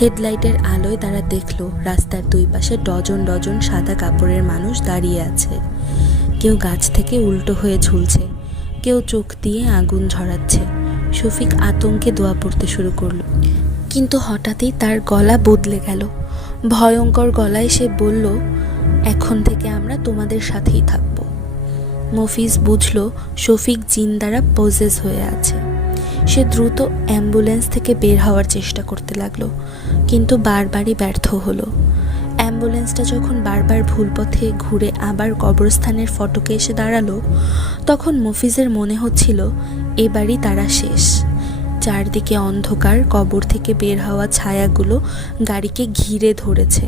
হেডলাইটের আলোয় তারা দেখল রাস্তার দুই পাশে ডজন ডজন সাদা কাপড়ের মানুষ দাঁড়িয়ে আছে। কেউ গাছ থেকে উল্টো হয়ে ঝুলছে, কেউ চোখ দিয়ে আগুন ঝরাচ্ছে। শফিক আতঙ্কে দোয়া পড়তে শুরু করলো, কিন্তু হঠাৎই তার গলা বদলে গেল। ভয়ঙ্কর গলায় সে বলল, এখন থেকে আমরা তোমাদের সাথেই থাকব। মফিজ বুঝল শফিক জিন দ্বারা পজেস হয়ে আছে। সে দ্রুত অ্যাম্বুলেন্স থেকে বের হওয়ার চেষ্টা করতে লাগলো, কিন্তু বারবারই ব্যর্থ হলো। অ্যাম্বুলেন্সটা যখন বারবার ভুল পথে ঘুরে আবার কবরস্থানের ফটকে এসে দাঁড়ালো, তখন মফিজের মনে হচ্ছিল এবারই তারা শেষ। চারদিকে অন্ধকার, কবর থেকে বের হওয়া ছায়াগুলো গাড়িকে ঘিরে ধরেছে।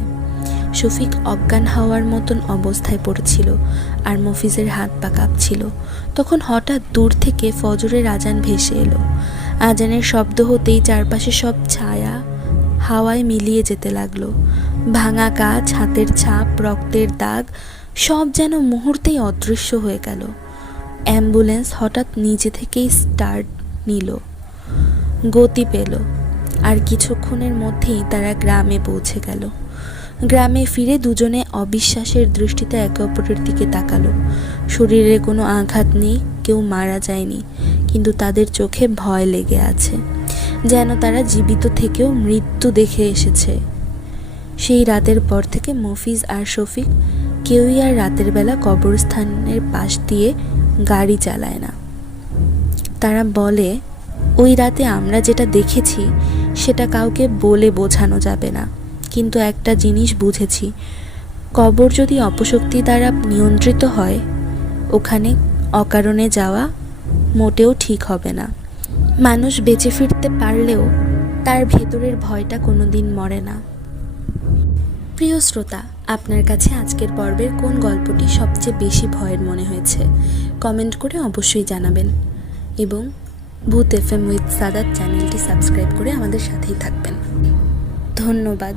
শফিক অজ্ঞান হওয়ার মতন অবস্থায় পড়েছিল, আর মফিজের হাত পা কাঁপছিল। তখন হঠাৎ দূর থেকে ফজরের আজান ভেসে এলো। আজানের শব্দ হতেই চারপাশে সব ছায়া হাওয়ায় মিলিয়ে যেতে লাগলো। ভাঙা কাঁচ, হাতের ছাপ, রক্তের দাগ সব যেন মুহূর্তেই অদৃশ্য হয়ে গেল। অ্যাম্বুলেন্স হঠাৎ নিজে থেকেই স্টার্ট নিল, গতি পেল, আর কিছুক্ষণের মধ্যেই তারা গ্রামে পৌঁছে গেল। গ্রামে ফিরে দুজনে অবিশ্বাসের দৃষ্টিতে একে অপরের দিকে তাকালো। শরীরে কোনো আঘাত নেই, কেউ মারা যায়নি, কিন্তু তাদের চোখে ভয় লেগে আছে, যেন তারা জীবিত থেকেও মৃত্যু দেখে এসেছে। সেই রাতের পর থেকে মফিজ আর শফিক কেউই আর রাতের বেলা কবরস্থানের পাশ দিয়ে গাড়ি চালায় না। তারা বলে, ওই রাতে আমরা যেটা দেখেছি সেটা কাউকে বলে বোঝানো যাবে না, কিন্তু একটা জিনিস বুঝেছি, কবর যদি অপশক্তি দ্বারা নিয়ন্ত্রিত হয়, ওখানে অকারণে যাওয়া মোটেও ঠিক হবে না। মানুষ বেঁচে ফিরতে পারলেও তার ভেতরের ভয়টা কোনোদিন মরে না। প্রিয় শ্রোতা, আপনার কাছে আজকের পর্বের কোন গল্পটি সবচেয়ে বেশি ভয়ের মনে হয়েছে কমেন্ট করে অবশ্যই জানাবেন, এবং ভূত এফএম উইথ সাদাত চ্যানেলটি সাবস্ক্রাইব করে আমাদের সাথেই থাকবেন। ধন্যবাদ।